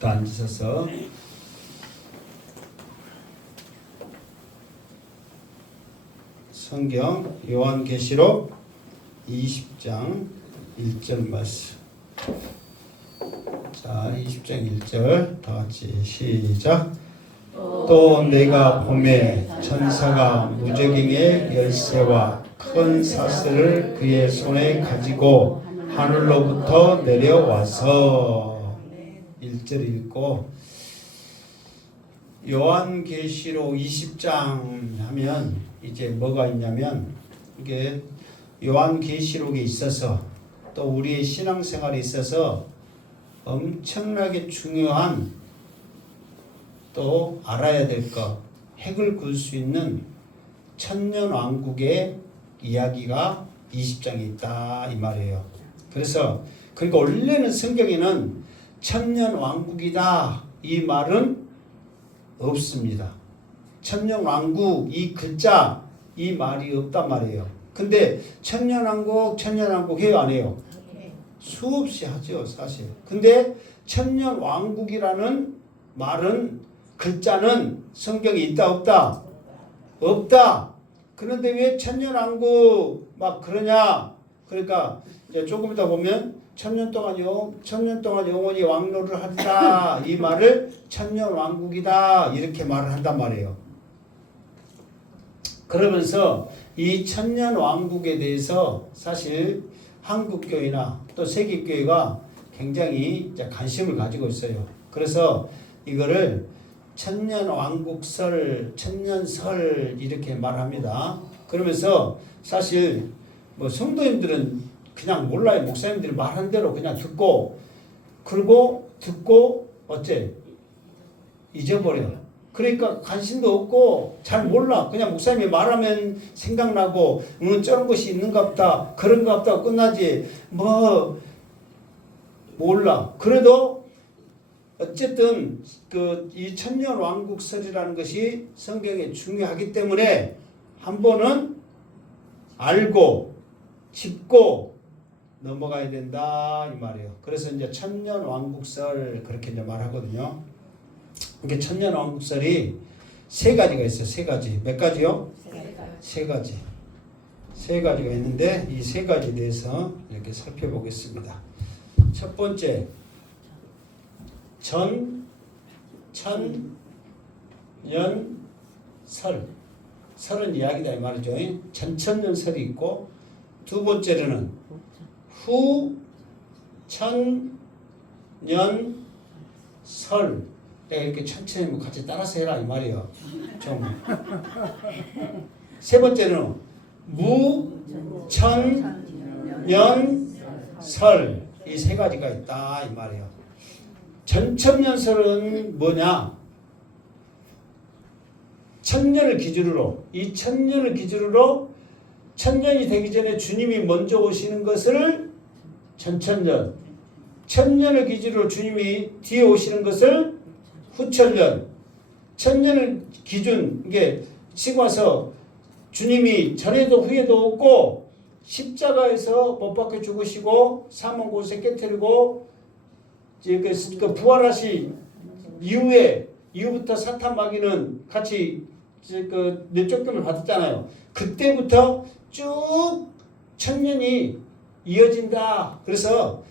다 앉으셔서 성경 요한계시록 20장 1절 말씀. 자, 20장 1절 다 같이 시작. 또 내가 보매 천사가 무저갱의 열쇠와 큰 사슬을 그의 손에 가지고 하늘로부터 내려와서 1절 읽고 요한계시록 20장 하면 이제 뭐가 있냐면 이게 요한계시록에 있어서 또 우리의 신앙생활에 있어서 엄청나게 중요한 또 알아야 될 것, 핵을 그을 수 있는 천년왕국의 이야기가 20장에 있다 이 말이에요. 그래서 그러니까 원래는 성경에는 천년왕국이다 이 말은 없습니다. 천년왕국 이 글자 이 말이 없단 말이에요. 근데 천년왕국 해요 안 해요? 수없이 하죠 사실. 근데 천년왕국이라는 말은 글자는 성경에 있다 없다? 없다. 그런데 왜 천년왕국 막 그러냐? 그러니까 이제 조금 이따 보면 천년 동안 영원히 왕노를 하리라 이 말을 천년왕국이다 이렇게 말을 한단 말이에요. 그러면서 이 천년왕국에 대해서 사실 한국교회나 또 세계교회가 굉장히 이제 관심을 가지고 있어요. 그래서 이거를 천년왕국설, 천년설 이렇게 말합니다. 그러면서 사실 뭐 성도님들은 그냥 몰라요. 목사님들이 말한 대로 그냥 듣고 그리고 듣고 어째 잊어버려. 그러니까 관심도 없고 잘 몰라. 그냥 목사님이 말하면 생각나고 저런 것이 있는가 보다 그런가 보다 끝나지 뭐 몰라. 그래도 어쨌든 이 천년왕국설이라는 것이 성경에 중요하기 때문에 한 번은 알고 짚고 넘어가야 된다 이 말이에요. 그래서 이제 천년왕국설 그렇게 이제 말하거든요. 이게 천년왕국설이 세 가지가 있어요. 세 가지. 몇 가지요? 세 가지. 세 가지가 있는데 이 세 가지에 대해서 이렇게 살펴보겠습니다. 첫 번째 천, 년, 설. 설은 이야기다 이 말이죠. 전천년설이 있고 두 번째로는 후, 천, 년, 설. 내가 이렇게 천천히 같이 따라서 해라 이 말이에요. 좀. 세 번째는 무, 천, 년, 설. 이 세 가지가 있다 이 말이에요. 전천년설은 뭐냐? 천년을 기준으로 이 천년을 기준으로 천년이 되기 전에 주님이 먼저 오시는 것을 전천년, 천년을 기준으로 주님이 뒤에 오시는 것을 후천년, 천년을 기준 이게 치고 와서 주님이 전에도 후에도 없고 십자가에서 못 박혀 죽으시고 사망 곳에 깨뜨리고 그 부활하신 이후부터 사탄 마귀는 같이 그 쫓김을 받았잖아요. 그때부터 쭉 천년이 이어진다. 그래서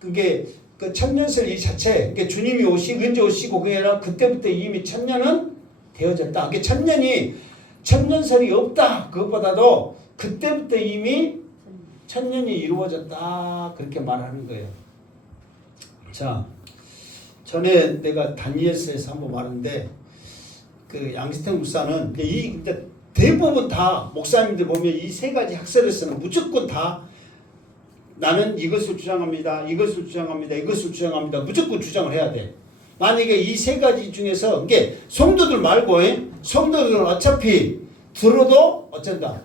그게 그 천년설 이 자체, 그게 주님이 언제 오시고 그게 아니라 그때부터 이미 천년은 되어졌다. 그게 천년설이 없다. 그것보다도 그때부터 이미 천년이 이루어졌다. 그렇게 말하는 거예요. 자, 전에 내가 다니엘서에서 한번 말했는데 그 양시태 목사는 대부분 다 목사님들 보면 이 세 가지 학설에서는 무조건 다 나는 이것을 주장합니다. 이것을 주장합니다. 무조건 주장을 해야 돼. 만약에 이 세 가지 중에서 이게 성도들 말고 성도들은 어차피 들어도 어쩐다.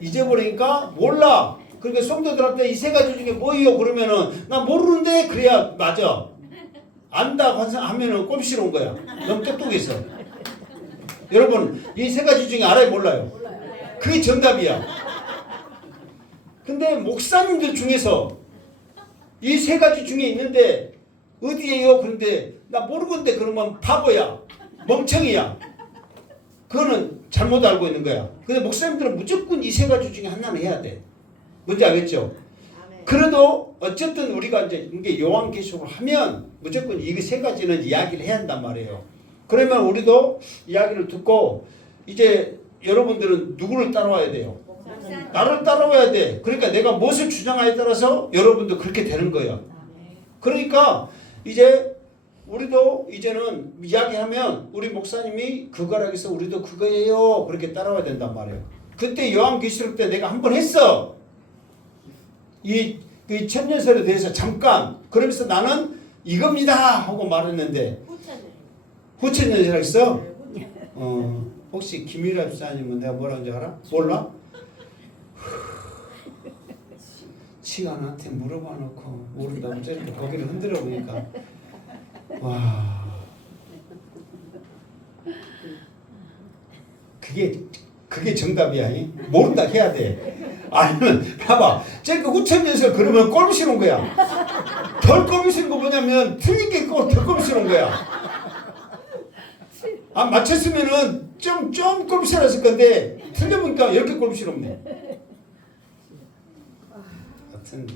잊어버리니까 몰라. 그러니까 성도들한테 이 세 가지 중에 뭐예요? 그러면은 나 모르는데 그래야 맞아. 안다 하면은 꼼시러운 거야. 너무 똑똑해서. 여러분 이 세 가지 중에 알아요 몰라요? 그게 정답이야. 근데 목사님들 중에서 이 세 가지 중에 있는데 어디에요? 그런데 나 모르건데 그러면 바보야. 멍청이야. 그거는 잘못 알고 있는 거야. 근데 목사님들은 무조건 이 세 가지 중에 하나는 해야 돼. 뭔지 알겠죠? 그래도 어쨌든 우리가 이제 이게 요한계시록을 하면 무조건 이 세 가지는 이야기를 해야 한단 말이에요. 그러면 우리도 이야기를 듣고 이제 여러분들은 누구를 따라와야 돼요? 나를 따라와야 돼. 그러니까 내가 무엇을 주장하에 따라서 여러분도 그렇게 되는 거예요. 그러니까 이제 우리도 이제는 이야기하면 우리 목사님이 그거라 해서 우리도 그거예요. 그렇게 따라와야 된단 말이에요. 그때 요한계시록 때 내가 한 번 했어. 이 천년설에 대해서 잠깐. 그러면서 나는 이겁니다 하고 말했는데 후천년설 했어? 혹시 김일아 집사님은 내가 뭐라는 줄 알아? 몰라? 시간한테 물어봐 놓고 모른다고 저렇게 고개를 흔들어 보니까 와 그게 정답이야. 모른다 해야 돼. 아니면 봐봐 저렇게 후천년설 그러면 꼴보시는 거야. 덜 꼴보시는 거 뭐냐면 틀린 게 덜 꼴보시는 거야. 아 맞췄으면은 좀 꼴보시랬을 건데 틀려보니까 이렇게 꼴보시는네. 하여튼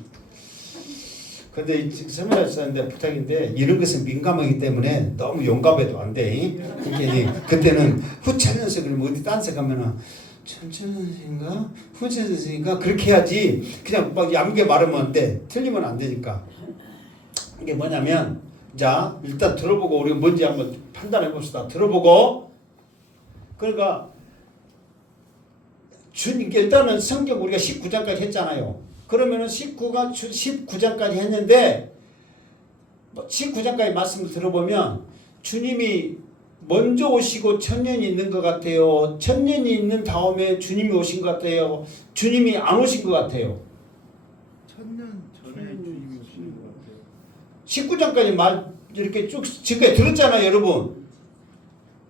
근데 설명할 수 있는데 부탁인데 이런 것은 민감하기 때문에 너무 용감해도 안 돼. 이게 그때는 후천년설 그러면 어디 딴 데 가면은 천천년설인가 후천년설인가 그렇게 해야지. 그냥 막 얌게 말하면 안 돼. 틀리면 안 되니까. 이게 뭐냐면 자 일단 들어보고 우리가 뭔지 한번 판단해 봅시다. 들어보고 그러니까 일단은 성경 우리가 19장까지 했잖아요. 그러면은 19장까지 했는데 19장까지 말씀을 들어보면 주님이 먼저 오시고 천년이 있는 것 같아요. 천년이 있는 다음에 주님이 오신 것 같아요. 주님이 안 오신 것 같아요. 천년 전에 주님이 오시는 것 같아요. 19장까지 말 이렇게 쭉 지금까지 들었잖아요, 여러분.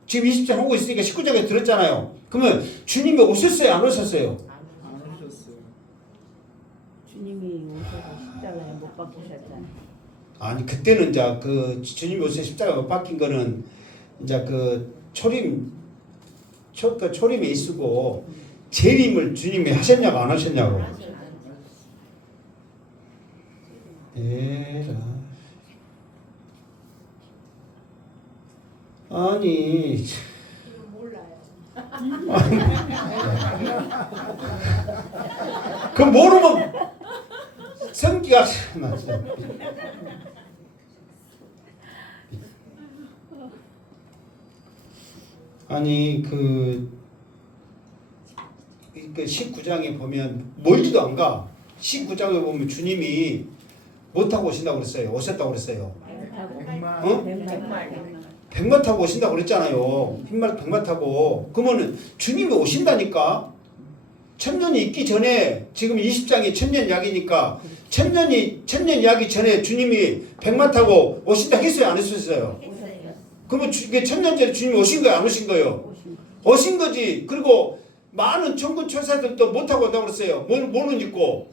지금 20장 하고 있으니까 19장까지 들었잖아요. 그러면 주님이 오셨어요, 안 오셨어요? 안 오셨어요. 주님이 오셔서 십자가에 못 박히셨잖아요. 아니 그때는 이제 그 주님이 오셔서 십자가에 못 박힌 거는 이제 그 초림에 있고 재림을 주님이 하셨냐고 안 하셨냐고. 에라. 아니. 그 모르면 성기가 나죠. 아니 그 19장에 보면 멀지도 안 가. 19장에 보면 주님이 못 타고 오신다고 그랬어요. 오셨다고 그랬어요. 어? 백마 타고 오신다고 그랬잖아요. 흰말 백마 타고. 그러면은 주님이 오신다니까. 천년이 있기 전에 지금 20장이 천년 약이니까 천년 약이 전에 주님이 백마 타고 오신다 했어요, 안 했었어요? 그러면 천년 전에 주님이 오신 거예요, 안 오신 거예요? 오신 거지. 그리고 많은 천군 천사들도 못 타고 온다고 그랬어요. 뭐는 입고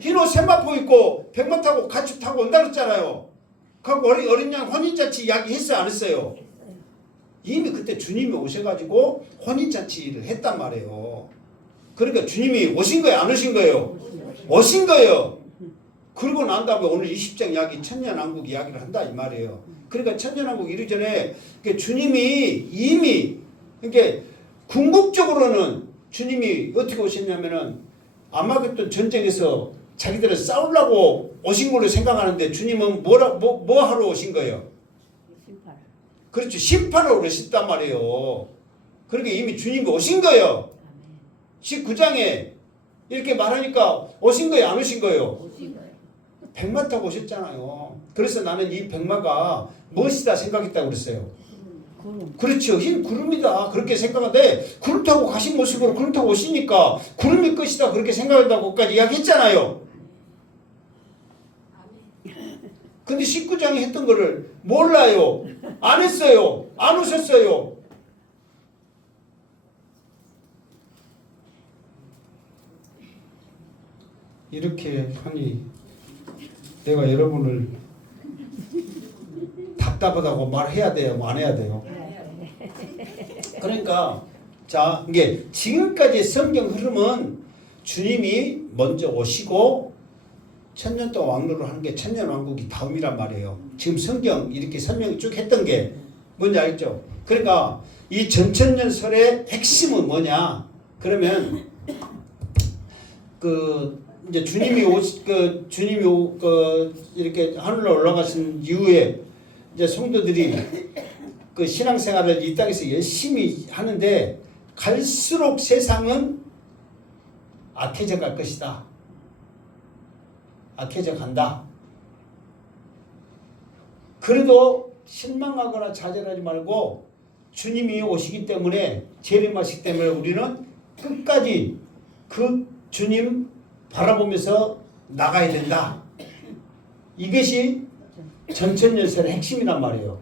흰옷 세마포 입고 백마 타고 같이 타고 온다 그랬잖아요. 그리고 어린 양 혼인잔치 이야기했어요, 안 했어요? 이미 그때 주님이 오셔가지고 혼인잔치를 했단 말이에요. 그러니까 주님이 오신 거예요, 안 오신 거예요? 오신 거예요. 그러고 난 다음에 오늘 20장 이야기 천년왕국 이야기를 한다 이 말이에요. 그러니까 천년왕국 이르기 전에 주님이 이미 그러니까 궁극적으로는 주님이 어떻게 오셨냐면은 아마겟돈 전쟁에서 자기들은 싸우려고 오신 걸로 생각하는데 주님은 뭐 하러 오신 거예요? 심판. 그렇죠. 심판으로 오셨단 말이에요. 그러니까 이미 주님이 오신 거예요. 19장에 이렇게 말하니까 오신 거예요, 안 오신 거예요? 오신 거예요. 백마 타고 오셨잖아요. 그래서 나는 이 백마가 무엇이다 생각했다고 그랬어요. 구름. 그렇죠. 흰 구름이다. 그렇게 생각하는데 구름 타고 가신 모습으로 구름 타고 오시니까 구름일 것이다. 그렇게 생각한다고까지 이야기했잖아요. 근데 19장이 했던 거를 몰라요. 안 했어요. 안 오셨어요. 이렇게 하니 내가 여러분을 답답하다고 말해야 돼요, 뭐 안 해야 돼요? 그러니까 자, 이게 지금까지 성경 흐름은 주님이 먼저 오시고 천년 동안 왕노를 하는 게 천년왕국이 다음이란 말이에요. 지금 성경 이렇게 설명 쭉 했던 게 뭔지 알죠? 그러니까 이 전천년설의 핵심은 뭐냐? 그러면 그 이제 주님이 이렇게 하늘로 올라가신 이후에 이제 성도들이 그 신앙생활을 이 땅에서 열심히 하는데 갈수록 세상은 악해져 갈 것이다. 악해져 간다. 그래도 실망하거나 좌절하지 말고 주님이 오시기 때문에 재림하시기 때문에 우리는 끝까지 그 주님 바라보면서 나가야 된다. 이것이 전천년설의 핵심이란 말이에요.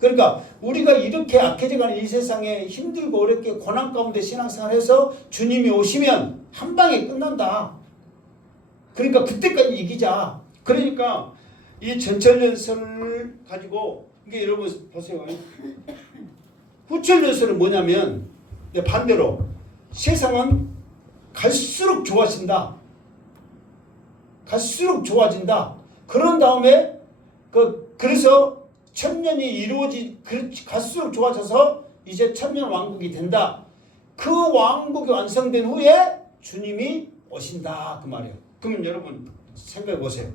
그러니까 우리가 이렇게 악해져가는 이 세상에 힘들고 어렵게 고난 가운데 신앙생활해서 주님이 오시면 한 방에 끝난다. 그러니까 그때까지 이기자. 그러니까 이 전천년설을 가지고 이게 여러분 보세요. 후천년설은 뭐냐면 반대로 세상은 갈수록 좋아진다. 갈수록 좋아진다. 그런 다음에 그래서 천년이 갈수록 좋아져서 이제 천년 왕국이 된다. 그 왕국이 완성된 후에 주님이 오신다. 그 말이에요. 그러면 여러분 생각해 보세요.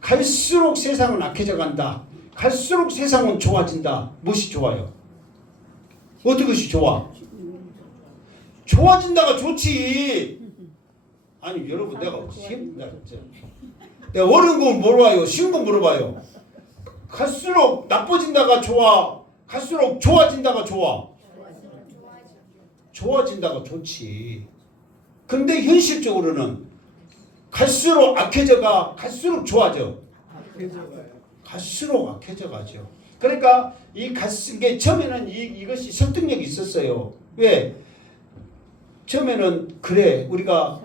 갈수록 세상은 악해져 간다. 갈수록 세상은 좋아진다. 무엇이 좋아요? 어떤 것이 좋아? 좋아진다가 좋지. 아니 여러분 내가 어려운 거 물어봐요. 쉬운 거 물어봐요. 갈수록 나빠진다가 좋아. 갈수록 좋아진다가 좋아. 좋아진다가 좋지. 근데 현실적으로는 갈수록 악해져가 갈수록 좋아져. 갈수록 악해져 가죠. 그러니까 이게 처음에는 이것이 설득력이 있었어요. 왜? 처음에는 그래 우리가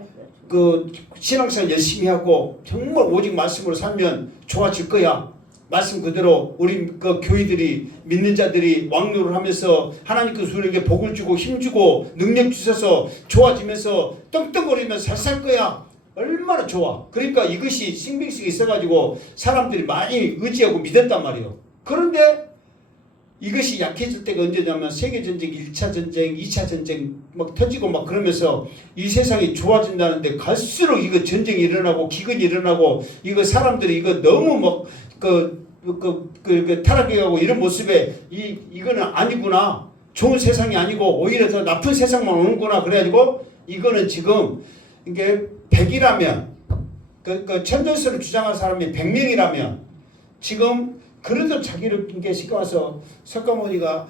그 신앙생활 열심히 하고 정말 오직 말씀으로 살면 좋아질 거야. 말씀 그대로 우리 그 교회들이 믿는 자들이 왕노를 하면서 하나님께서 우리에게 복을 주고 힘주고 능력 주셔서 좋아지면서 떵떵거리면서 잘 살 거야. 얼마나 좋아. 그러니까 이것이 신빙성이 있어가지고 사람들이 많이 의지하고 믿었단 말이에요. 그런데 이것이 약해질 때가 언제냐면 세계전쟁, 1차 전쟁, 2차 전쟁 막 터지고 막 그러면서 이 세상이 좋아진다는데 갈수록 이거 전쟁이 일어나고 기근이 일어나고 이거 사람들이 이거 너무 막 타락해가고 이런 모습에 이거는 아니구나. 좋은 세상이 아니고 오히려 더 나쁜 세상만 오는구나. 그래가지고 이거는 지금 이게 100이라면 천년설을 주장하는 사람이 100명이라면 지금 그래도 자기를 이렇게 시켜와서 석가모니가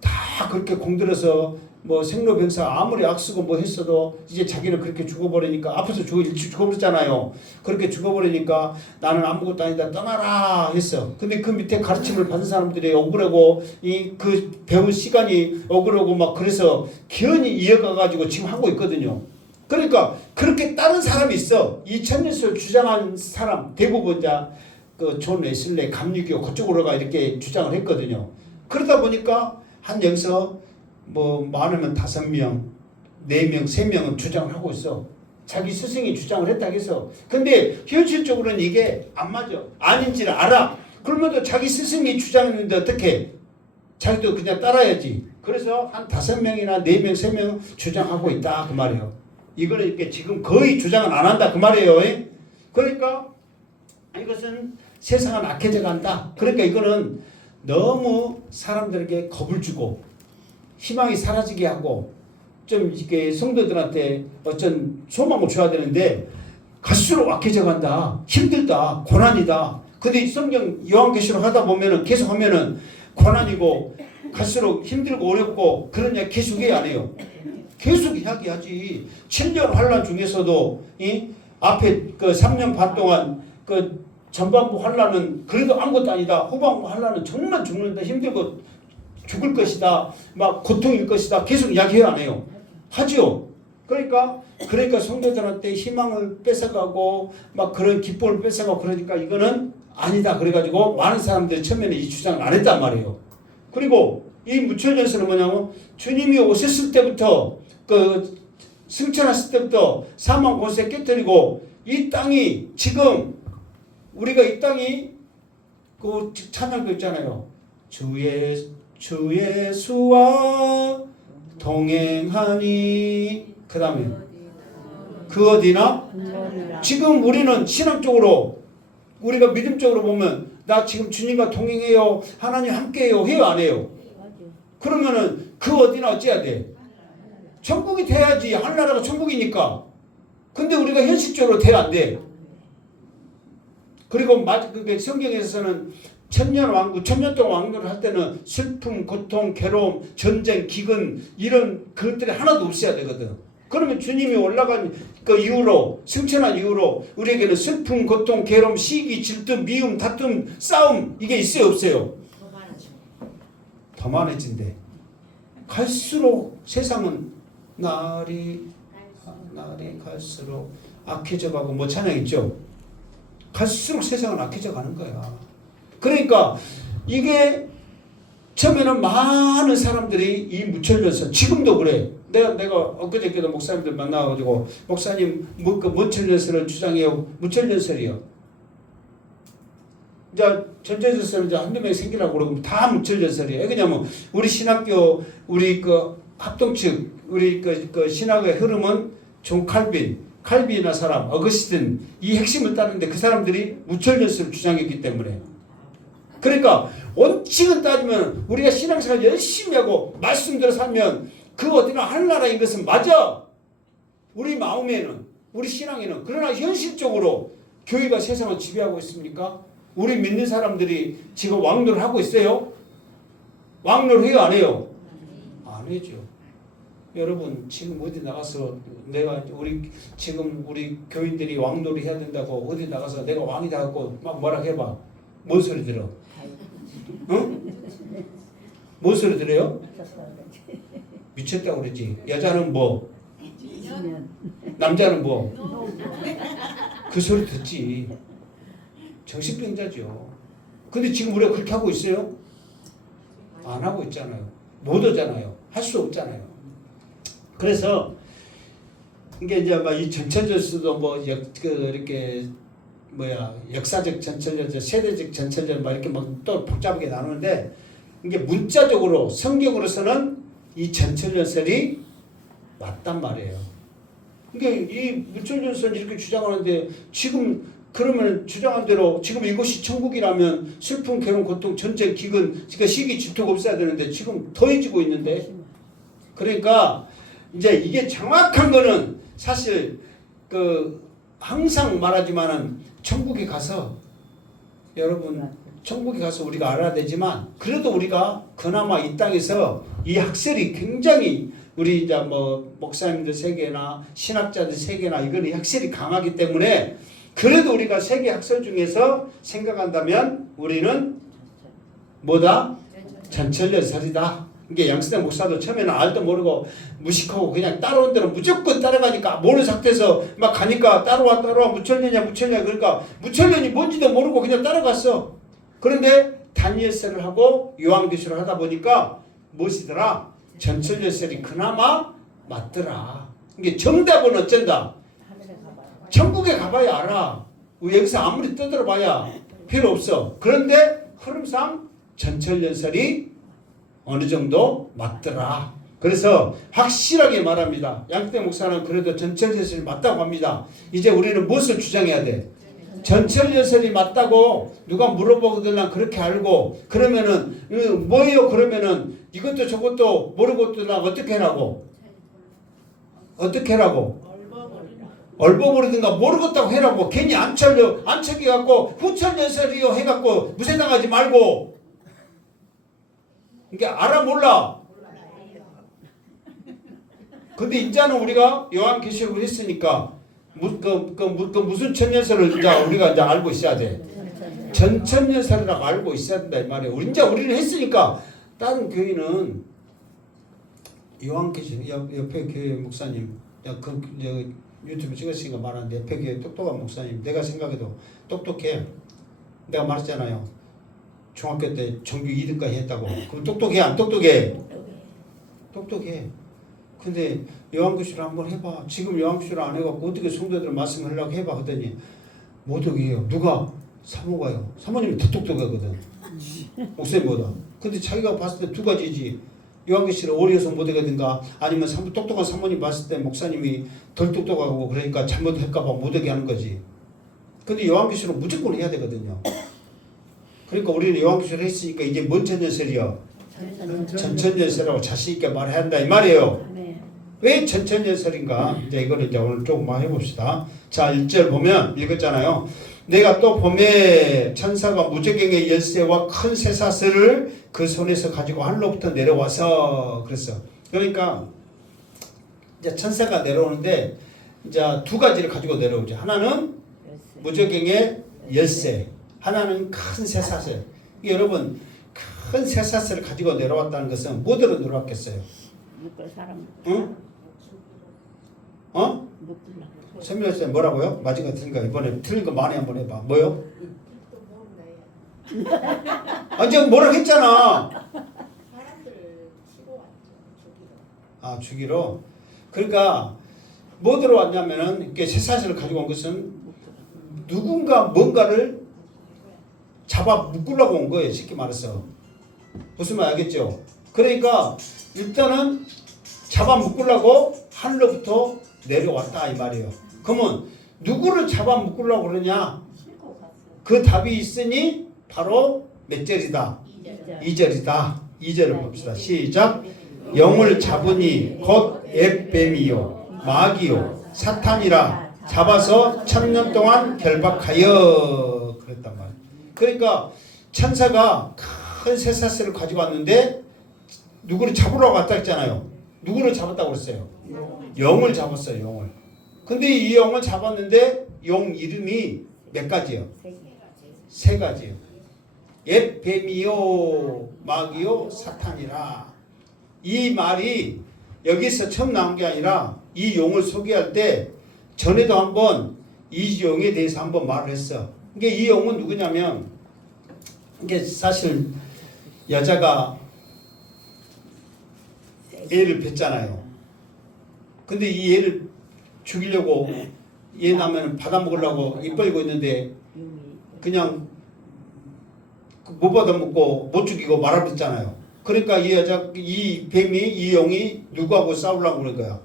다 그렇게 공들여서 뭐 생로병사 아무리 악쓰고 뭐 했어도 이제 자기는 그렇게 죽어버리니까 앞에서 죽어버렸잖아요. 그렇게 죽어버리니까 나는 아무것도 아니다 떠나라 했어. 근데 그 밑에 가르침을 받은 사람들이 억울하고 그 배운 시간이 억울하고 막 그래서 기연이 이어가가지고 지금 하고 있거든요. 그러니까 그렇게 다른 사람이 있어. 이 천년설 주장한 사람 대부분 존 웨슬레 감리교 그쪽으로가 이렇게 주장을 했거든요. 그러다 보니까 한 여기서 뭐 많으면 5명, 4명, 3명은 주장을 하고 있어. 자기 스승이 주장을 했다고 해서. 근데 현실적으로는 이게 안 맞아. 아닌지를 알아. 그러면 자기 스승이 주장했는데 어떻게? 자기도 그냥 따라야지. 그래서 한 5명이나 4명, 3명 주장하고 있다 그 말이에요. 이거는 이렇게 지금 거의 주장은 안 한다 그 말이에요. 그러니까 이것은 세상은 악해져 간다. 그러니까 이거는 너무 사람들에게 겁을 주고 희망이 사라지게 하고 좀 이렇게 성도들한테 어쩐 소망을 줘야 되는데 갈수록 악해져 간다. 힘들다. 고난이다. 근데 이 성경 요한계시록 하다 보면은 계속 하면은 고난이고 갈수록 힘들고 어렵고 그런 이야기 계속 해 안 해요. 계속 이야기하지. 7년 환란 중에서도 앞에 그 3년 반 동안 그 전반부 환란은 그래도 아무것도 아니다. 후반부 환란은 정말 죽는다. 힘들고 죽을 것이다. 막 고통일 것이다. 계속 이야기해요 안 해요? 하죠. 그러니까 성도들한테 희망을 뺏어가고 막 그런 기쁨을 뺏어가고 그러니까 이거는 아니다 그래가지고 많은 사람들이 처음에는 이 주장을 안 했단 말이에요. 그리고 이 무천전설은 뭐냐면 주님이 오셨을 때부터 그 승천하실 때부터 사망 권세 깨뜨리고 이 땅이 지금 우리가 이 땅이 그 찬양도 있잖아요. 주 예수와 동행하니 그 다음에 그 어디나 지금 우리는 신학적으로 우리가 믿음적으로 보면 나 지금 주님과 동행해요. 하나님 함께해요. 해요 안 해요? 그러면은 그 어디나 어찌해야 돼? 천국이 돼야지. 하늘나라가 천국이니까. 근데 우리가 현실적으로 돼야 안 돼. 그리고 그게 성경에서는 천년 왕국, 천년 동안 왕국을 할 때는 슬픔, 고통, 괴로움, 전쟁, 기근 이런 것들이 하나도 없어야 되거든. 그러면 주님이 올라간 그 이후로 승천한 이후로 우리에게는 슬픔, 고통, 괴로움, 시기, 질투, 미움, 다툼, 싸움 이게 있어요 없어요? 더 많아진대. 갈수록 세상은 날이 갈수록 악해져 가고 뭐 찬양 있죠? 갈수록 세상은 악해져 가는 거야. 그러니까 이게 처음에는 많은 사람들이 이 무천전설 지금도 그래. 내가 엊그저께도 목사님들 만나가지고 목사님 그 무천전설을 주장해요. 무천전설이요. 이제 전천전설은 이제 한두 명 생기라고 그러고 다 무천전설이에요. 왜냐면 우리 신학교 우리 그 합동측 우리 그 신학의 흐름은 존 칼빈이나 사람 어거스틴 이 핵심을 따르는데 그 사람들이 무천전설을 주장했기 때문에. 그러니까 원칙은 따지면 우리가 신앙생활 열심히 하고 말씀대로 살면 그 어디나 하늘나라인 것은 맞아. 우리 마음에는 우리 신앙에는. 그러나 현실적으로 교회가 세상을 지배하고 있습니까? 우리 믿는 사람들이 지금 왕노를 하고 있어요? 왕노를 해요 안 해요? 안 해죠. 여러분 지금 어디 나가서 내가 우리 교인들이 왕노를 해야 된다고 어디 나가서 내가 왕이다 하고 막 뭐라 해봐. 뭔 소리 들어? 응? 뭔 소리 들어요? 미쳤다고 그러지. 여자는 뭐? 남자는 뭐? 그 소리 듣지. 정신병자죠. 근데 지금 우리가 그렇게 하고 있어요? 안 하고 있잖아요. 못 하잖아요. 할 수 없잖아요. 그래서 이게 이제 막 이 전천전설도 뭐 이렇게 역사적 전천전, 세대적 전천전 막 이렇게 막 또 복잡하게 나누는데 이게 문자적으로 성경으로서는 이 전천전설이 맞단 말이에요. 그러니까 이 무천전설 이렇게 주장하는데 지금 그러면 주장한 대로 지금 이곳이 천국이라면 슬픔, 괴로움, 고통, 전쟁, 기근, 그러니까 시기, 질투가 없어야 되는데 지금 더해지고 있는데 그러니까 이제 이게 정확한 거는 사실 항상 말하지만은 천국에 가서 여러분 천국에 가서 우리가 알아야 되지만 그래도 우리가 그나마 이 땅에서 이 학설이 굉장히 우리 이제 뭐 목사님들 세계나 신학자들 세계나 이거는 학설이 강하기 때문에 그래도 우리가 세계 학설 중에서 생각한다면 우리는 뭐다? 전천전설이다. 이게 양승태 목사도 처음에는 알도 모르고 무식하고 그냥 따라온 대로 무조건 따라가니까 모르는 상태에서 막 가니까 따라와 무천년이야 그러니까 무천년이 뭔지도 모르고 그냥 따라갔어. 그런데 다니엘서를 하고 요한계시를 하다 보니까 무엇이더라? 전천전설이 그나마 맞더라. 이게 정답은 어쩐다? 천국에 가봐야 알아. 여기서 아무리 떠들어봐야 필요 없어. 그런데 흐름상 전천전설이 어느 정도 맞더라. 그래서 확실하게 말합니다. 양태 목사는 그래도 전천전설이 맞다고 합니다. 이제 우리는 무엇을 주장해야 돼? 전천전설이 맞다고 누가 물어보거든 그렇게 알고 그러면은 뭐예요? 그러면은 이것도 저것도 모르고 나 어떻게 하라고? 어떻게 하라고? 얼버무리든가 모르겠다고 해라고. 괜히 안척해갖고 후천전설이요 해갖고 무쇠당하지 말고. 이게 알아 몰라. 근데 이제는 우리가 요한계시록을 했으니까 무슨 천년설을 이제 우리가 이제 알고 있어야 돼. 전천년설이라고 알고 있어야 된다 이 말이에요. 우리는 했으니까 다른 교회는 요한계시록 옆에 교회 목사님 유튜브 찍었으니까 말하는데 옆에 교회 똑똑한 목사님 내가 생각해도 똑똑해. 내가 말했잖아요. 중학교 때 정규 2등까지 했다고. 그럼 똑똑해 안 똑똑해? 똑똑해. 근데 요한교실을 한번 해봐. 지금 요한교실을 안 해갖고 어떻게 성도들 말씀을 하려고 해봐 하더니 못 오게요. 누가? 사모가요. 사모님이 더 똑똑하거든. 목사님보다. 근데 자기가 봤을 때 두 가지지. 요한교실을 오래 해서 못 오게든가 아니면 똑똑한 사모님 봤을 때 목사님이 덜 똑똑하고 그러니까 잘못할까봐 못 오게 하는 거지. 근데 요한교실은 무조건 해야 되거든요. 그러니까 우리는 요한교실을 했으니까 이제 뭔 천년설이요? 전천년설이라고 자신있게 말해야 한다 이 말이에요. 네. 왜 전천년설인가? 이제 이거를 이제 오늘 조금만 해봅시다. 자, 1절 보면 읽었잖아요. 내가 또 봄에 천사가 무저갱의 열쇠와 큰 쇠사슬을 그 손에서 가지고 하늘로부터 내려와서 그랬어. 그러니까 이제 천사가 내려오는데 이제 두 가지를 가지고 내려오죠. 하나는 무저갱의 열쇠, 하나는 큰 쇠사슬. 여러분 큰 쇠사슬을 가지고 내려왔다는 것은 뭐들로 내려왔겠어요? 묶을 사람. 응? 어? 묶으려고. 설명했어요. 뭐라고요? 맞은 거 틀린 거 이번에 틀린 거 많이 한번 해봐. 뭐요? 아 지금 뭐라고 했잖아. 사람들을 치고 왔죠. 죽이러. 아 주기로. 그러니까 뭐 들어왔냐면은 이게 쇠사슬을 가지고 온 것은 누군가 뭔가를 잡아 묶으려고 온 거예요. 쉽게 말해서. 무슨 말 알겠죠? 그러니까 일단은 잡아 묶으려고 하늘로부터 내려왔다 이 말이에요. 그러면 누구를 잡아 묶으려고 그러냐? 그 답이 있으니 바로 몇 절이다? 2절이다. 2절을 봅시다. 시작. 영을 잡으니 곧 앱뱀이요 마귀요 사탄이라 잡아서 1000년 동안 결박하여 그랬단 말이에요. 그러니까 천사가 큰 쇠사슬을 가지고 왔는데 누구를 잡으러 왔다 했잖아요. 누구를 잡았다고 그랬어요? 영을 잡았어요. 영을. 근데 이 영을 잡았는데 영 이름이 몇 가지요? 세 가지요. 옛 뱀이요 마귀요 사탄이라. 이 말이 여기서 처음 나온 게 아니라 이 용을 소개할 때 전에도 한번 이 용에 대해서 한번 말을 했어. 이게 이 용은 누구냐면 이게 사실 여자가 애를 뱄잖아요. 근데 이 애를 죽이려고 얘 나면 받아먹으려고 입 벌리고 있는데 그냥 못 받아먹고 못 죽이고 말아버렸잖아요. 그러니까 이 여자, 이 뱀이, 이 용이 누구하고 싸우려고 그런 거야.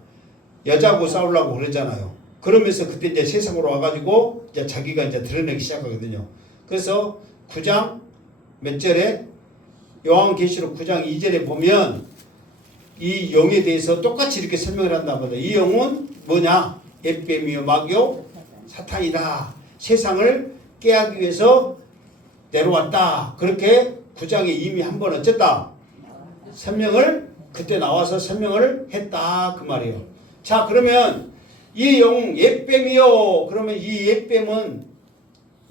여자하고 싸우려고 그러잖아요. 그러면서 그때 이제 세상으로 와가지고 이제 자기가 이제 드러내기 시작하거든요. 그래서 9장 몇 절에 요한계시록 9장 2절에 보면 이 영에 대해서 똑같이 이렇게 설명을 한단 말이에요. 이 영은 뭐냐? 앱뱀이요 마귀요 사탄이다. 세상을 깨하기 위해서 내려왔다. 그렇게 9장에 이미 한번 어쨌다. 설명을 그때 나와서 설명을 했다. 그 말이에요. 자 그러면 이 영 앱뱀이요. 그러면 이 앱뱀은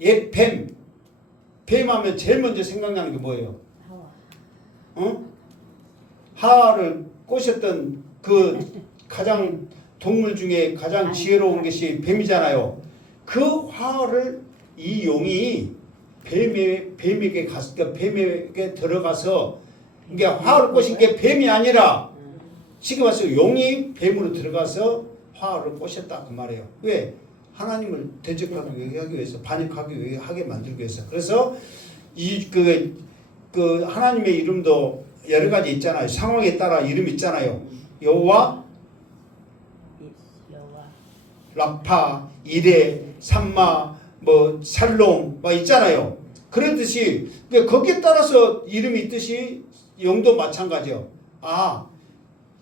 앱뱀. 뱀하면 제일 먼저 생각나는 게 뭐예요? 어? 하와를 꼬셨던 그 가장 동물 중에 가장 지혜로운 것이 뱀이잖아요. 그 화를 이 용이 뱀에게 갔으니까 뱀에게 들어가서 이게 화를 꼬신 게 뱀이 아니라 지금 와서 용이 뱀으로 들어가서 화를 꼬셨다 그 말이에요. 왜? 하나님을 대적하기 위해서 반역하기 위해 하게 만들기 위해서. 그래서 이 그 하나님의 이름도 여러 가지 있잖아요. 상황에 따라 이름이 있잖아요. 여호와, 라파, 이레, 삼마, 뭐 살롬 막 있잖아요. 그랬듯이 거기에 따라서 이름이 있듯이 영도 마찬가지요. 아,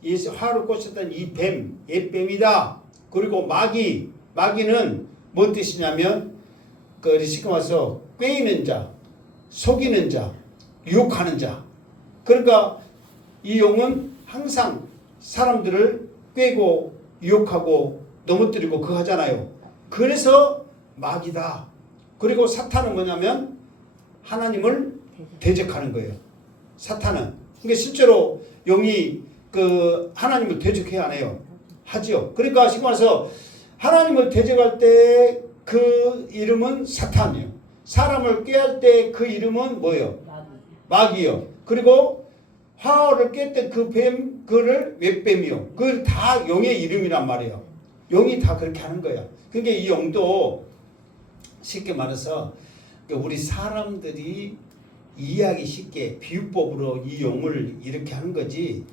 이 화를 꼬셨던 이 뱀, 옛뱀이다. 그리고 마귀는 뭔 뜻이냐면 그 지금 와서 꿰이는 자, 속이는 자, 유혹하는 자. 그러니까 이 용은 항상 사람들을 꿰고 유혹하고 넘어뜨리고 그거 하잖아요. 그래서 마귀다. 그리고 사탄은 뭐냐면 하나님을 대적하는 거예요. 사탄은. 그러니까 실제로 용이 그 하나님을 대적해야 안 해요. 하지요. 그러니까 지금 와서 하나님을 대적할 때 그 이름은 사탄이에요. 사람을 꾀할 때 그 이름은 뭐예요? 나도. 마귀요. 그리고 화어를 깼던 그 뱀, 그를 웹뱀이요. 그걸 다 용의 이름이란 말이에요. 용이 다 그렇게 하는 거야. 그러니까 이 용도 쉽게 말해서 우리 사람들이 이해하기 쉽게 비유법으로 이 용을 이렇게 하는 거지.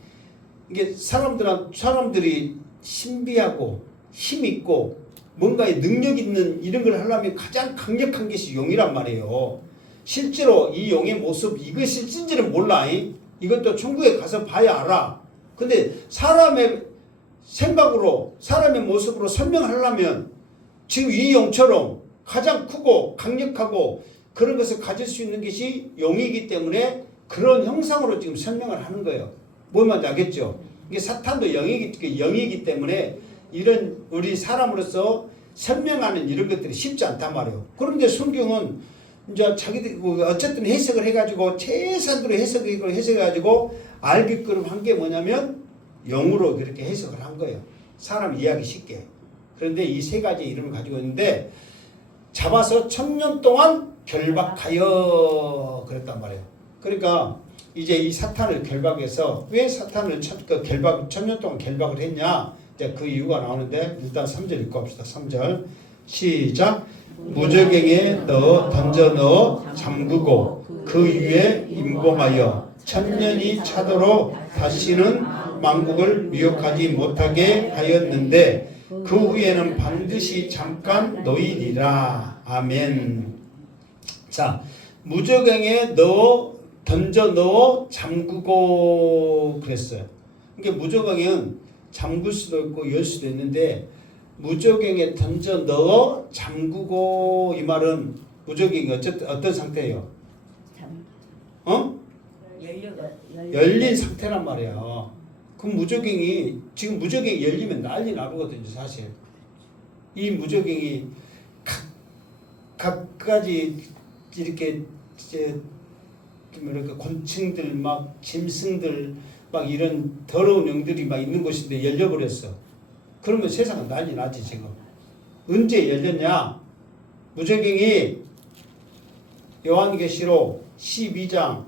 이게 사람들이 신비하고 힘있고 뭔가에 능력 있는 이런 걸 하려면 가장 강력한 것이 용이란 말이에요. 실제로 이 용의 모습 이것이 진지는 몰라. 이것도 천국에 가서 봐야 알아. 근데 사람의 생각으로 사람의 모습으로 설명하려면 지금 이 용처럼 가장 크고 강력하고 그런 것을 가질 수 있는 것이 용이기 때문에 그런 형상으로 지금 설명을 하는 거예요. 뭔 말인지 알겠죠? 이게 사탄도 영이기 때문에 이런 우리 사람으로서 설명하는 이런 것들이 쉽지 않단 말이에요. 그런데 성경은 이제 자기들 어쨌든 해석을 해가지고 최선으로 해석해가지고 알게끔 한 게 뭐냐면 영으로 그렇게 해석을 한 거예요. 사람 이해하기 쉽게. 그런데 이 세 가지 이름을 가지고 있는데 잡아서 1000년 동안 결박하여 그랬단 말이에요. 그러니까 이제 이 사탄을 결박해서 왜 사탄을 1000년 동안 결박을 했냐? 이제 그 이유가 나오는데 일단 3절 읽고 합시다. 3절 시작. 무저갱에 던져 넣어 잠그고 그 위에 임봉하여 1000년이 차도록 다시는 만국을 미혹하지 못하게 하였는데 그 후에는 반드시 잠깐 놓이리라. 아멘. 자, 무저갱에 던져 넣어 잠그고 그랬어요. 그러니까 무저갱은 잠글 수도 있고 열 수도 있는데 무저갱에 던져 넣어 잠그고 이 말은 무저갱이 어떤 상태예요? 열린 상태란 말이야. 그럼 무저갱이 지금 무저갱이 열리면 난리 나거든요, 사실. 이 무저갱이 각가지 이렇게 이제 뭐랄까 곤충들 막 짐승들 막 이런 더러운 영들이 막 있는 곳인데 열려버렸어. 그러면 세상은 난리 나지 지금. 언제 열렸냐? 무저갱이 요한계시록 12장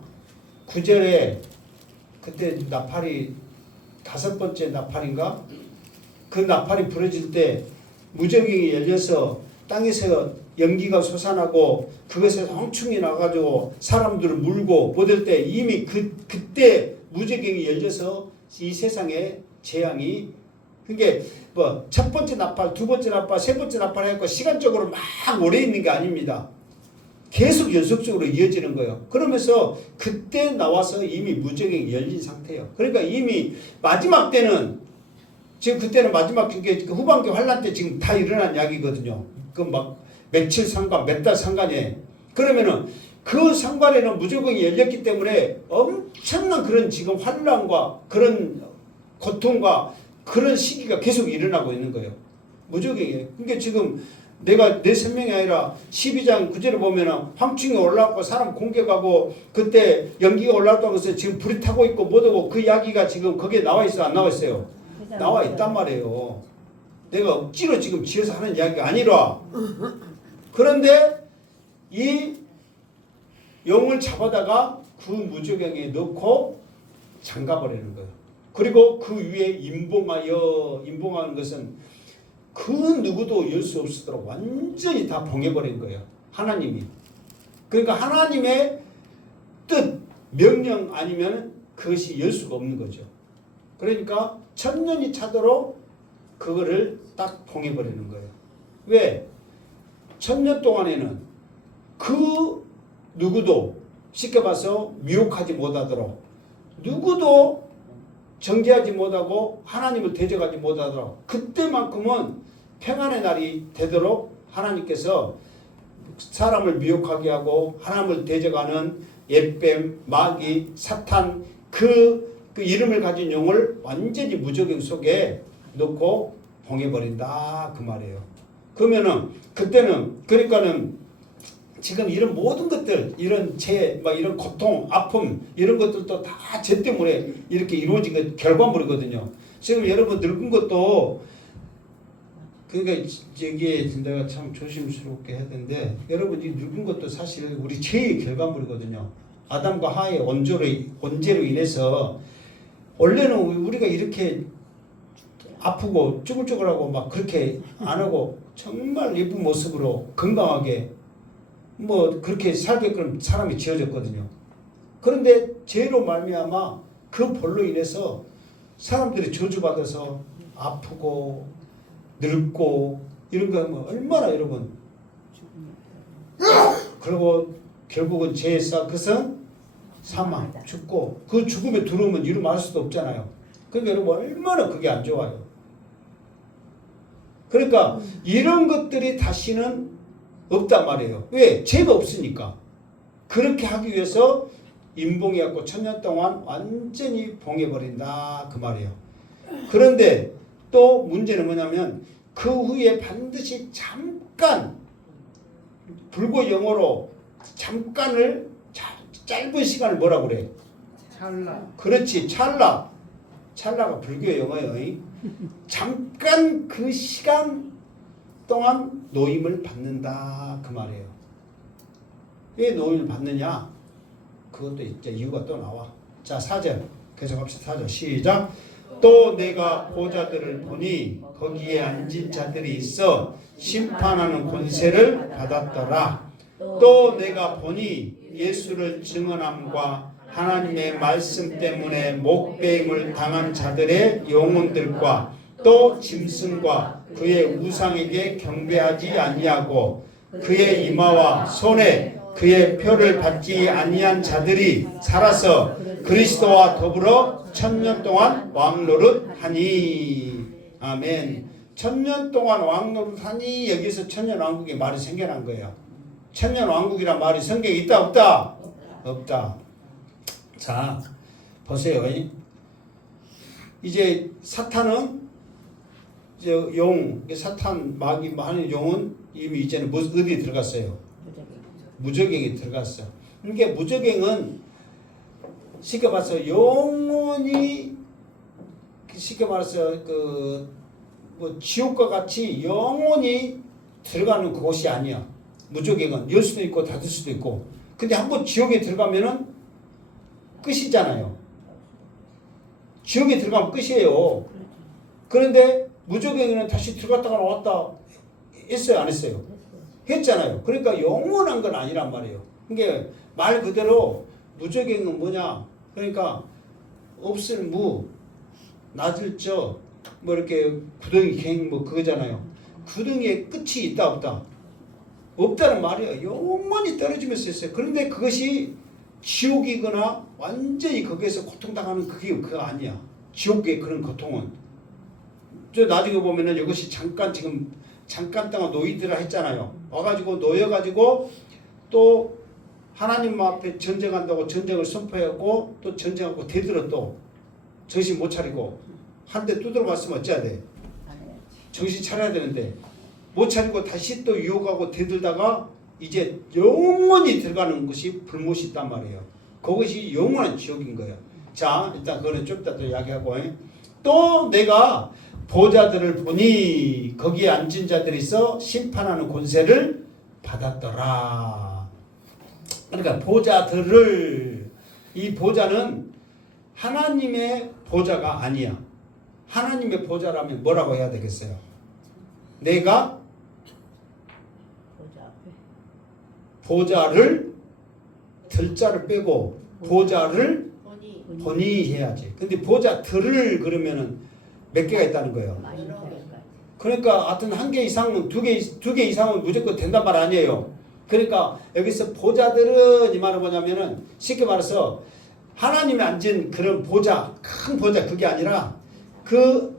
9절에 그때 나팔이 5번째 나팔인가? 그 나팔이 부러질 때 무저갱이 열려서 땅에서 연기가 솟아나고 그것에서 홍충이 나가지고 사람들을 물고 보될 때 이미 그때 무저갱이 열려서 이 세상에 재앙이 그게 뭐 첫 번째 나팔, 두 번째 나팔, 세 번째 나팔 해갖고 시간적으로 막 오래 있는 게 아닙니다. 계속 연속적으로 이어지는 거예요. 그러면서 그때 나와서 이미 무저갱이 열린 상태예요. 그러니까 이미 마지막 때는 지금 그때는 마지막 후반기 환란 때 지금 다 일어난 이야기거든요. 그 막 며칠 상관, 몇 달 상관에 그러면은 그 상관에는 무저갱이 열렸기 때문에 엄청난 그런 지금 환란과 그런 고통과 그런 시기가 계속 일어나고 있는 거예요. 무저갱이. 그러니까 지금 내가 내 설명이 아니라 12장 9절에 보면은 황충이 올라왔고 사람 공격하고 그때 연기가 올라왔다고 해서 지금 불이 타고 있고 뭐고 그 이야기가 지금 거기에 나와 있어 안 나와 있어요? 나와 있단 말이에요. 내가 억지로 지금 지어서 하는 이야기가 아니라 그런데 이 용을 잡아다가 그 무저갱에 넣고 잠가버리는 거예요. 그리고 그 위에 임봉하는 것은 그 누구도 열 수 없도록 완전히 다 봉해버린 거예요. 하나님이. 그러니까 하나님의 뜻, 명령 아니면 그것이 열 수가 없는 거죠. 그러니까 1000년이 차도록 그거를 딱 봉해버리는 거예요. 왜? 1000년 동안에는 그 누구도 쉽게 봐서 미혹하지 못하도록 누구도 정죄하지 못하고 하나님을 대적하지 못하도록 그때만큼은 평안의 날이 되도록 하나님께서 사람을 미혹하게 하고 하나님을 대적하는 옛뱀, 마귀, 사탄 그 이름을 가진 용을 완전히 무저갱 속에 넣고 봉해버린다 그 말이에요. 그러면은 그때는 그러니까는 지금 이런 모든 것들 이런 막 이런 고통, 아픔 이런 것들도 다 죄 때문에 이렇게 이루어진 것 결과물이거든요. 지금 여러분 늙은 것도 그러니까 여기에 내가 참 조심스럽게 해야 되는데 여러분 이 늙은 것도 사실 우리 죄의 결과물이거든요. 아담과 하와의 원죄로 인해서 원래는 우리가 이렇게 아프고 쭈글쭈글하고 막 그렇게 안 하고 정말 예쁜 모습으로 건강하게 뭐 그렇게 살게끔 사람이 지어졌거든요. 그런데 죄로 말미암아 그 벌로 인해서 사람들이 저주받아서 아프고 늙고 이런 거 하면 얼마나 여러분 그리고 결국은 죄의 그것은 사망 죽고 그 죽음에 들어오면 이루 말할 수도 없잖아요. 그러니까 여러분 얼마나 그게 안 좋아요. 그러니까 이런 것들이 다시는 없단 말이에요. 왜? 죄가 없으니까. 그렇게 하기 위해서 인봉해갖고 1000년 동안 완전히 봉해버린다 그 말이에요. 그런데 또 문제는 뭐냐면 그 후에 반드시 잠깐 불고 영어로 잠깐을 짧은 시간을 뭐라고 그래? 찰나. 그렇지 찰나가 불교의 영어예요. 잠깐 그 시간 동안 노임을 받는다 그 말이에요. 왜 노임을 받느냐? 그것도 이제 이유가 또 나와. 자 4절 계속 합시다. 4절 시작. 또 내가 보좌들을 보니 거기에 앉은 자들이 있어 심판하는 권세를 받았더라. 또 내가 보니 예수를 증언함과 하나님의 말씀 때문에 목배임을 당한 자들의 영혼들과 또 짐승과 그의 우상에게 경배하지 아니하고 그의 이마와 손에 그의 표를 받지 아니한 자들이 살아서 그리스도와 더불어 1000년 동안 왕노릇하니. 아멘. 1000년 동안 왕노릇하니 여기서 천년왕국의 말이 생겨난 거예요. 천년왕국이란 말이 성경에 있다 없다? 없다. 자 보세요. 이제 사탄은 사탄 마귀 하는 용은 이미 이제는 어디 들어갔어요? 무저갱이 들어갔어. 그러니까 무저갱은 쉽게 말해서 영원히 쉽게 말해서 뭐 지옥과 같이 영원히 들어가는 그곳이 아니야. 무저갱은 열 수도 있고 닫을 수도 있고. 근데 한번 지옥에 들어가면은 끝이잖아요. 지옥에 들어가면 끝이에요. 그런데 무저갱이는 다시 들어갔다가 나왔다 했어요, 안 했어요? 했잖아요. 그러니까 영원한 건 아니란 말이에요. 그러니까 말 그대로 무저갱은 뭐냐? 그러니까 없을 무, 낮을 저, 뭐 이렇게 구덩이 갱 뭐 그거잖아요. 구덩이에 끝이 있다 없다? 없다는 말이에요. 영원히 떨어지면서 있어요. 그런데 그것이 지옥이거나 완전히 거기에서 고통당하는 그거 아니야. 지옥의 그런 고통은. 저 나중에 보면은 이것이 잠깐 동안 노이드라 했잖아요. 와가지고 놓여가지고 또 하나님 앞에 전쟁한다고 전쟁을 선포하고 또 전쟁하고 대들어 또 정신 못 차리고 한 대 두드려 맞으면 어째야 돼? 정신 차려야 되는데 못 차리고 다시 또 유혹하고 대들다가 이제 영원히 들어가는 것이 불못이 있단 말이에요. 그것이 영원한 지옥인 거예요. 자 일단 그거는 좀 이따 또 이야기하고 또 내가 보좌들을 보니 거기에 앉은 자들이 있어 심판하는 권세를 받았더라. 그러니까 보좌들을 이 보좌는 하나님의 보좌가 아니야. 하나님의 보좌라면 뭐라고 해야 되겠어요? 내가 보좌를 들자를 빼고 보좌를 보니 해야지. 근데 보좌들을 그러면은 몇 개가 있다는 거예요. 그러니까 하여튼 한 개 이상은 두 개 이상은 무조건 된단 말 아니에요. 그러니까 여기서 보좌들은 이 말은 뭐냐면은 쉽게 말해서 하나님이 앉은 그런 보좌, 큰 보좌 그게 아니라 그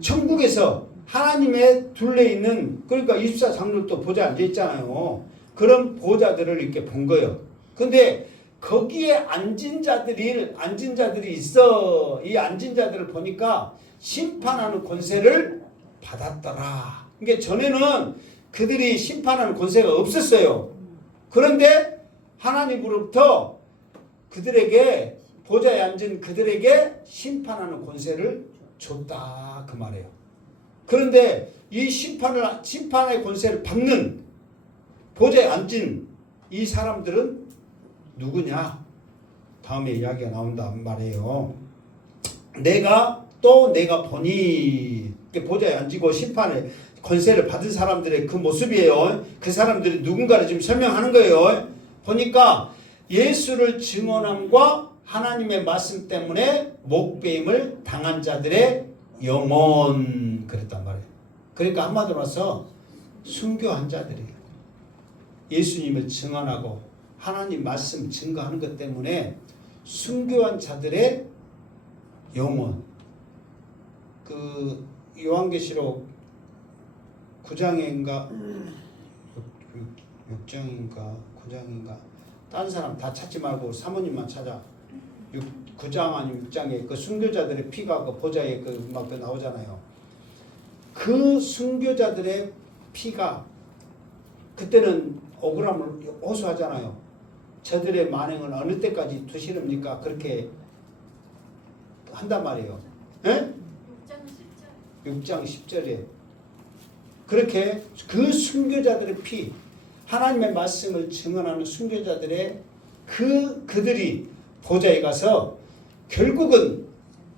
천국에서 하나님의 둘레 있는 그러니까 24장로도 보좌 앉아 있잖아요. 그런 보좌들을 이렇게 본 거예요. 근데 거기에 앉은 자들이 있어. 이 앉은 자들을 보니까 심판하는 권세를 받았더라. 그러니까 전에는 그들이 심판하는 권세가 없었어요. 그런데 하나님으로부터 그들에게 보좌에 앉은 그들에게 심판하는 권세를 줬다 그 말이에요. 그런데 이 심판의 권세를 받는 보좌에 앉은 이 사람들은 누구냐? 다음에 이야기가 나온단 말이에요. 내가 보니 보좌에 앉고 심판의 권세를 받은 사람들의 그 모습이에요. 그 사람들이 누군가를 지금 설명하는 거예요. 보니까 예수를 증언함과 하나님의 말씀 때문에 목배임을 당한 자들의 영혼 그랬단 말이에요. 그러니까 한마디로 해서 순교한 자들이에요. 예수님을 증언하고 하나님 말씀 증거하는 것 때문에 순교한 자들의 영혼. 그 요한계시록 9장인가 6장인가 9장인가 다른 사람 다 찾지 말고 사모님만 찾아. 9장 아니면 6장에 그 순교자들의 피가 그 보좌에 막 나오잖아요. 그 순교자들의 피가 그때는 억울함을 호소하잖아요. 저들의 만행을 어느 때까지 두시렵니까? 그렇게 한단 말이에요. 예? 6장 10절에 그렇게 그 순교자들의 피, 하나님의 말씀을 증언하는 순교자들의 그들이 보좌에 가서 결국은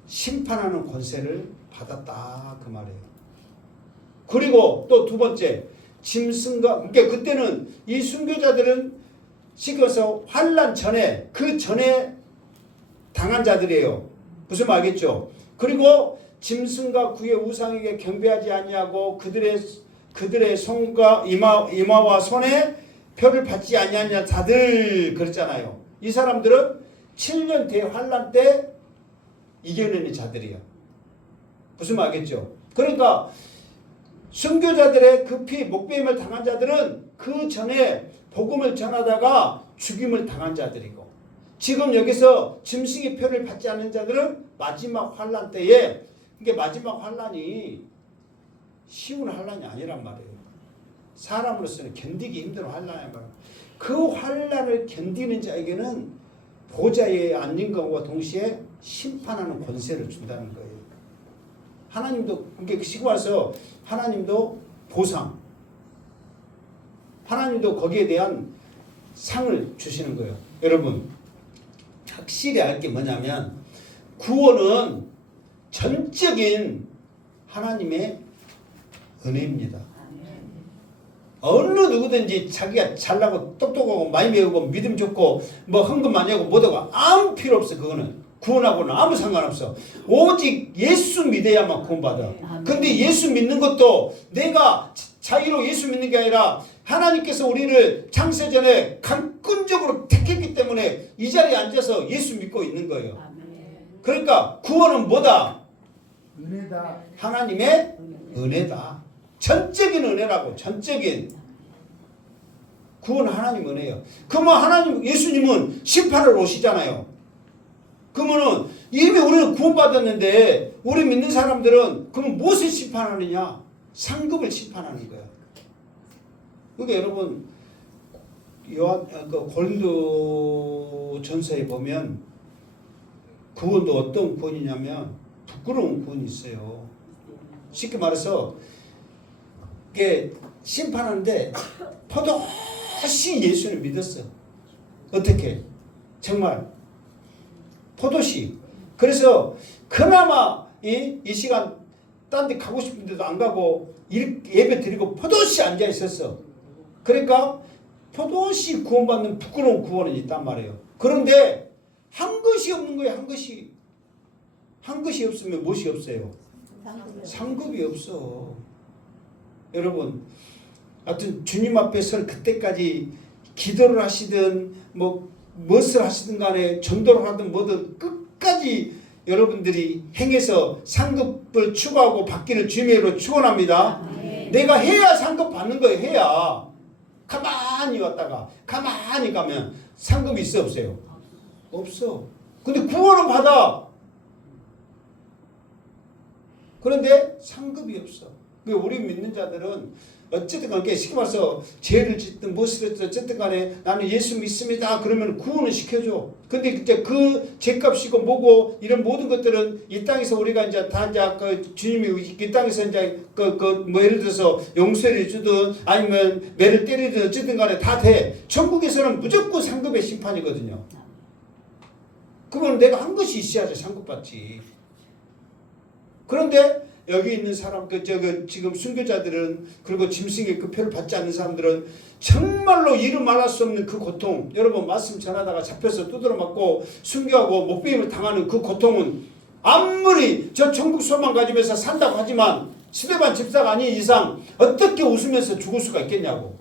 심판하는 권세를 받았다 그 말이에요. 그리고 또 두 번째 짐승과 그러니까 그때는 이 순교자들은 시켜서 환난 전에 그 전에 당한 자들이에요. 무슨 말 알겠죠? 그리고 짐승과 그의 우상에게 경배하지 아니하고 그들의 손과 이마와 손에 표를 받지 아니하냐 자들 그랬잖아요. 이 사람들은 7년 대환란 때 이겨내는 자들이에요. 무슨 말 알겠죠? 그러니까 순교자들의 그 피 목배임을 당한 자들은 그 전에 복음을 전하다가 죽임을 당한 자들이고 지금 여기서 짐승의 표를 받지 않는 자들은 마지막 환란 때에 이게 마지막 환란이 쉬운 환란이 아니란 말이에요. 사람으로서는 견디기 힘든 환란이란 말이에요. 그 환란을 견디는 자에게는 보좌에 앉는 것과 동시에 심판하는 권세를 준다는 거예요. 하나님도 그게 시고 와서 하나님도 보상, 하나님도 거기에 대한 상을 주시는 거예요. 여러분 확실히 알 게 뭐냐면 구원은 전적인 하나님의 은혜입니다. 어느 누구든지 자기가 잘나고 똑똑하고 많이 배우고 믿음 좋고 뭐 헌금 많이 하고 뭐하고 아무 필요 없어. 그거는 구원하고는 아무 상관없어. 오직 예수 믿어야만 구원받아. 근데 예수 믿는 것도 내가 자유로 예수 믿는 게 아니라 하나님께서 우리를 창세전에 강권적으로 택했기 때문에 이 자리에 앉아서 예수 믿고 있는 거예요. 그러니까 구원은 뭐다? 은혜다. 하나님의 은혜다. 전적인 은혜라고. 전적인 구원은 하나님 은혜예요. 그러면 하나님 예수님은 심판을 오시잖아요. 그러면은 이미 우리는 구원받았는데 우리 믿는 사람들은 그럼 무엇을 심판하느냐? 상급을 심판하는 거야. 그러니까 여러분 고린도 전서에 보면 구원도 어떤 구원이냐면 부끄러운 구원이 있어요. 쉽게 말해서 이게 심판하는데 포도시 예수를 믿었어. 어떻게? 정말 포도시. 그래서 그나마 이 시간 딴 데 가고 싶은데도 안 가고 예배 드리고 포도시 앉아 있었어. 그러니까 포도시 구원받는 부끄러운 구원은 있단 말이에요. 그런데 한 것이 없는 거예요. 한 것이. 한 것이 없으면 무엇이 없어요? 상급이 없어. 여러분 하여튼 주님 앞에 설 그때까지 기도를 하시든 무엇을 하시든 간에 전도를 하든 뭐든 끝까지 여러분들이 행해서 상급을 추구하고 받기를 주님의 이름으로 축원합니다. 내가 해야 상급 받는 거예요. 해야. 가만히 왔다가 가만히 가면 상급이 있어 없어요? 없어. 근데 구원은 받아. 그런데 상급이 없어. 우리 믿는 자들은 어쨌든 간에 쉽게 말해서 죄를 짓든 무엇을 했든 어쨌든 간에 나는 예수 믿습니다. 그러면 구원을 시켜줘. 근데 이제 그 죄값이고 뭐고 이런 모든 것들은 이 땅에서 우리가 이제 다 이제 그 주님이 이 땅에서 이제 뭐 예를 들어서 용서를 주든 아니면 매를 때리든 어쨌든 간에 다 돼. 천국에서는 무조건 상급의 심판이거든요. 그건 내가 한 것이 있어야지 상급받지. 그런데 여기 있는 사람, 지금 순교자들은, 그리고 짐승의 그 표를 받지 않는 사람들은 정말로 이루 말할 수 없는 그 고통, 여러분 말씀 전하다가 잡혀서 두드러 맞고 순교하고 목배임을 당하는 그 고통은 아무리 저 천국 소망 가지면서 산다고 하지만 스데반 집사가 아닌 이상 어떻게 웃으면서 죽을 수가 있겠냐고.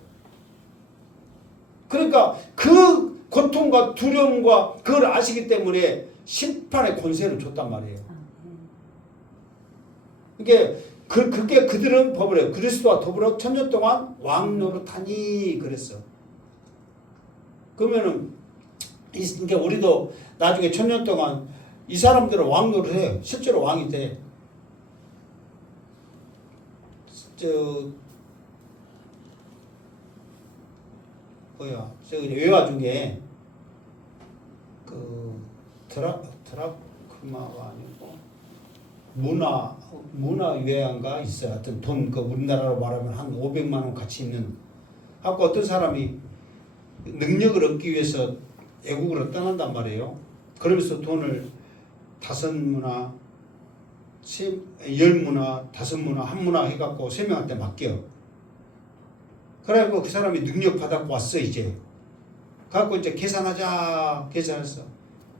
그러니까 그 고통과 두려움과 그걸 아시기 때문에 심판의 권세를 줬단 말이에요. 그게 그들은 법을 해요. 그리스도와 더불어 천년 동안 왕노릇하니 그랬어. 그러면은 그러니까 우리도 나중에 천년 동안 이 사람들은 왕노릇 해요. 실제로 왕이 돼. 외화 중에 그 드라크마가 아니고 문화유해한가 있어요. 하여튼 돈, 우리나라로 말하면 한 500만 원 가치 있는. 하고 어떤 사람이 능력을 얻기 위해서 외국으로 떠난단 말이에요. 그러면서 돈을 5문화, 10문화, 5문화, 1문화 해갖고 3명한테 맡겨. 그래갖고 그 사람이 능력 받았고 왔어, 이제. 갖고 이제 계산했어.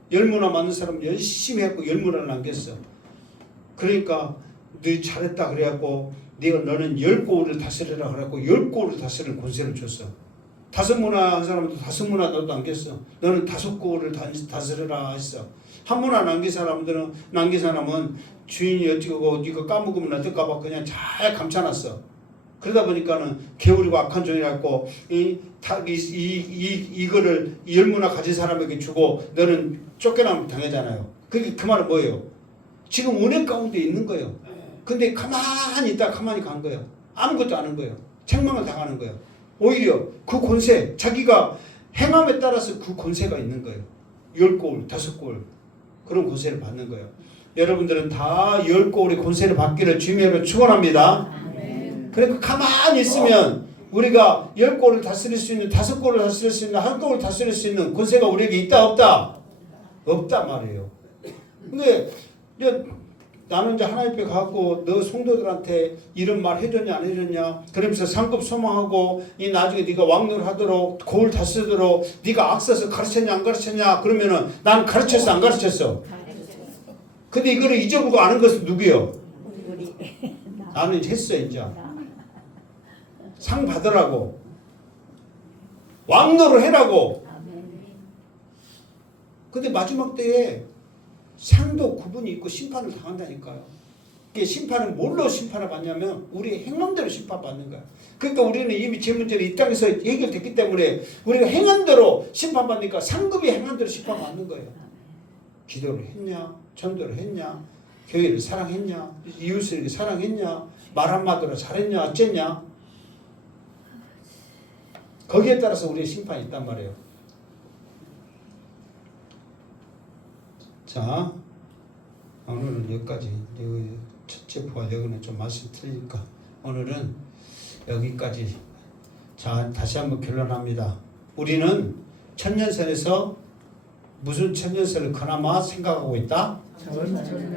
10문화 맞는 사람 열심히 했고 10문화를 남겼어. 그러니까 너 잘했다 그래갖고 너는 10고을을 다스리라 그래갖고 10고을을 다스리는 권세를 줬어. 5문화 한 사람도 5문화 너도 남겼어. 너는 5고을을 다스리라 했어. 1문화 남긴 사람은 주인이 어찌고 이거 까먹으면 어떨까봐 그냥 잘 감춰놨어. 그러다 보니까는 게으르고 악한 종이라고 이거를 10문화 가진 사람에게 주고 너는 쫓겨나면 당하잖아요. 그 말은 뭐예요? 지금 은혜 가운데 있는 거예요. 근데 가만히 있다가 가만히 간 거예요. 아무것도 안 한 거예요. 책망을 당하는 거예요. 오히려 그 권세, 자기가 행함에 따라서 그 권세가 있는 거예요. 10고을, 5고을 그런 권세를 받는 거예요. 여러분들은 다 10고을의 권세를 받기를 주님으로 축원합니다. 그러니까 가만히 있으면 우리가 10고을을 다스릴 수 있는, 5고을을 다스릴 수 있는, 1고을을 다스릴 수 있는 권세가 우리에게 있다 없다? 없단 말이에요. 근데 나는 이제 하나님 앞에 가고 너 성도들한테 이런 말 해줬냐 안 해줬냐 그러면서 상급 소망하고 이 나중에 네가 왕노를 하도록 고을 다스리도록 네가 악서서 가르쳤냐 안 가르쳤냐 그러면은 난 가르쳤어 안 가르쳤어? 근데 이거를 잊어보고 아는 것은 누구요? 나는 했어 이제. 상 받으라고 왕노를 해라고. 근데 마지막 때에 상도 구분이 있고 심판을 당한다니까요. 심판은 뭘로 심판을 받냐면 우리의 행함대로 심판받는 거야. 그러니까 우리는 이미 제 문제는 이 땅에서 해결됐기 때문에 우리가 행함대로 심판받으니까 상급이 행함대로 심판받는 거예요. 기도를 했냐, 전도를 했냐, 교회를 사랑했냐, 이웃을 사랑했냐, 말 한마디로 잘했냐 어쨌냐, 거기에 따라서 우리의 심판이 있단 말이에요. 자, 오늘은 여기까지. 첫째 부와 여기는 좀 말씀 틀리니까 오늘은 여기까지. 자, 다시 한번 결론합니다. 우리는 천년설에서 무슨 천년설을 그나마 생각하고 있다?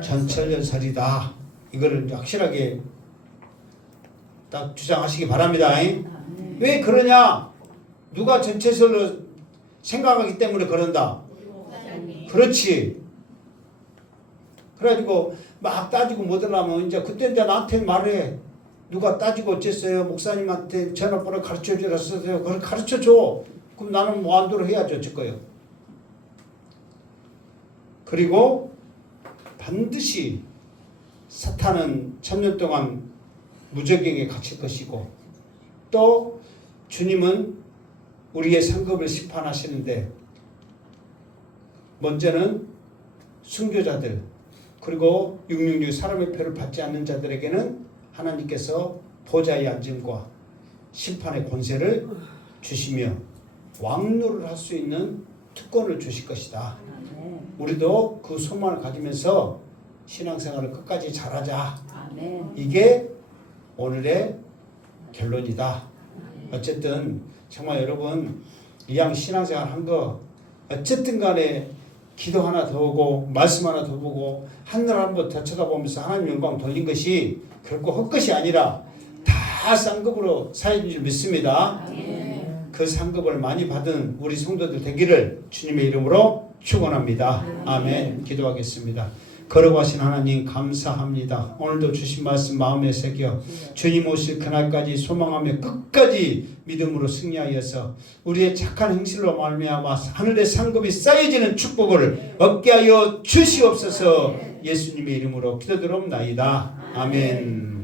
전천년설이다. 이거를 확실하게 딱 주장하시기 바랍니다. 왜 그러냐? 누가 전체설로 생각하기 때문에 그런다. 그렇지. 그래가지고 막 따지고 뭐더라면 이제 그때 이제 나한테 말해. 누가 따지고 어쨌어요? 목사님한테 전화번호 가르쳐주라 썼어요. 그걸 가르쳐줘. 그럼 나는 무한도로 해야죠. 어쩔 거예요. 그리고 반드시 사탄은 천년 동안 무적행에 갇힐 것이고 또 주님은 우리의 상급을 심판하시는데 먼저는 순교자들 그리고 666 사람의 표를 받지 않는 자들에게는 하나님께서 보좌의 앉음과 심판의 권세를 주시며 왕노를 할 수 있는 특권을 주실 것이다. 아멘. 우리도 그 소망을 가지면서 신앙생활을 끝까지 잘하자. 아멘. 이게 오늘의 결론이다. 어쨌든 정말 여러분 이왕 신앙생활 한 거 어쨌든 간에 기도 하나 더 오고 말씀 하나 더 보고 하늘 한번 더 쳐다보면서 하나님 영광 돌린 것이 결코 헛것이 아니라 다 쌍급으로 사해진 줄 믿습니다. 그 상급을 많이 받은 우리 성도들 되기를 주님의 이름으로 축원합니다. 아멘. 기도하겠습니다. 걸어가신 하나님 감사합니다. 오늘도 주신 말씀 마음에 새겨 주님 오실 그날까지 소망하며 끝까지 믿음으로 승리하여서 우리의 착한 행실로 말미암아 하늘의 상급이 쌓여지는 축복을 얻게 하여 주시옵소서. 예수님의 이름으로 기도드립나이다. 아멘.